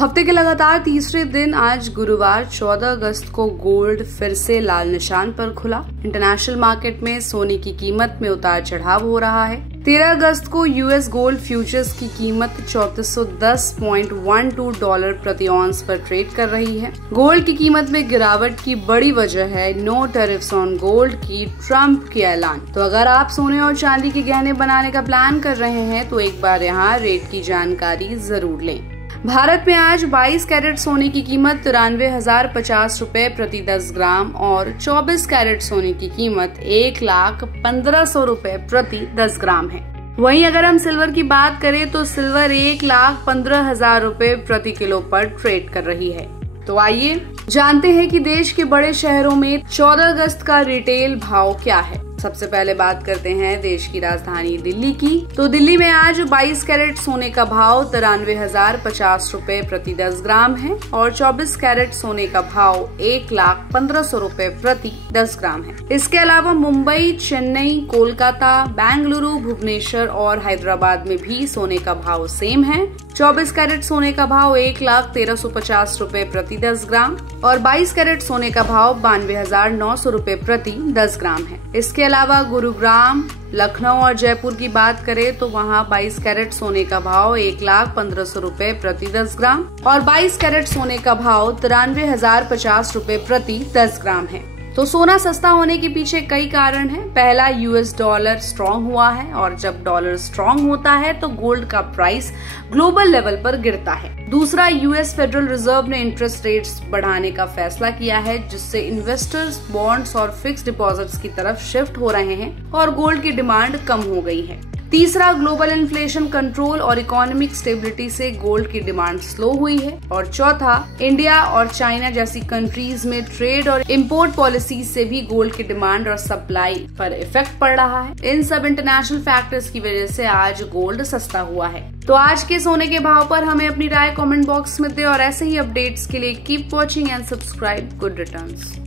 हफ्ते के लगातार तीसरे दिन आज गुरुवार 14 अगस्त को गोल्ड फिर से लाल निशान पर खुला। इंटरनेशनल मार्केट में सोने की कीमत में उतार चढ़ाव हो रहा है। 13 अगस्त को यूएस गोल्ड फ्यूचर्स की कीमत $3410.12 प्रति ऑन्स पर ट्रेड कर रही है। गोल्ड की कीमत में गिरावट की बड़ी वजह है नो टैरिफ्स ऑन गोल्ड की ट्रम्प के ऐलान। तो अगर आप सोने और चांदी के गहने बनाने का प्लान कर रहे हैं तो एक बार यहाँ रेट की जानकारी जरूर लें। भारत में आज 22 कैरेट सोने की कीमत 93,050 रुपए प्रति 10 ग्राम और 24 कैरेट सोने की कीमत 1,15,100 रुपए प्रति 10 ग्राम है। वहीं अगर हम सिल्वर की बात करें तो सिल्वर 1,15,000 रुपए प्रति किलो पर ट्रेड कर रही है। तो आइए जानते हैं कि देश के बड़े शहरों में 14 अगस्त का रिटेल भाव क्या है। सबसे पहले बात करते हैं देश की राजधानी दिल्ली की। तो दिल्ली में आज 22 कैरेट सोने का भाव 93,050 रुपए प्रति 10 ग्राम है और 24 कैरेट सोने का भाव 1,15,100 रुपए प्रति 10 ग्राम है। इसके अलावा मुंबई, चेन्नई, कोलकाता, बेंगलुरु, भुवनेश्वर और हैदराबाद में भी सोने का भाव सेम है। 24 कैरेट सोने का भाव 1,13,50 रुपए प्रति 10 ग्राम और 22 कैरेट सोने का भाव 92,900 रुपए प्रति 10 ग्राम है। इसके अलावा गुरुग्राम, लखनऊ और जयपुर की बात करें तो वहां 22 कैरेट सोने का भाव 1,15,000 रुपए प्रति 10 ग्राम और 22 कैरेट सोने का भाव 93,050 रुपए प्रति 10 ग्राम है। तो सोना सस्ता होने के पीछे कई कारण हैं। पहला, यूएस डॉलर स्ट्रांग हुआ है और जब डॉलर स्ट्रांग होता है तो गोल्ड का प्राइस ग्लोबल लेवल पर गिरता है। दूसरा, यूएस फेडरल रिजर्व ने इंटरेस्ट रेट्स बढ़ाने का फैसला किया है जिससे इन्वेस्टर्स बॉन्ड्स और फिक्स्ड डिपॉजिट्स की तरफ शिफ्ट हो रहे हैं और गोल्ड की डिमांड कम हो गई है। तीसरा, ग्लोबल इन्फ्लेशन कंट्रोल और इकोनॉमिक स्टेबिलिटी से गोल्ड की डिमांड स्लो हुई है। और चौथा, इंडिया और चाइना जैसी कंट्रीज में ट्रेड और इंपोर्ट पॉलिसी से भी गोल्ड की डिमांड और सप्लाई पर इफेक्ट पड़ रहा है। इन सब इंटरनेशनल फैक्टर्स की वजह से आज गोल्ड सस्ता हुआ है। तो आज के सोने के भाव पर हमें अपनी राय कमेंट बॉक्स में दें और ऐसे ही अपडेट्स के लिए keep watching and subscribe good returns.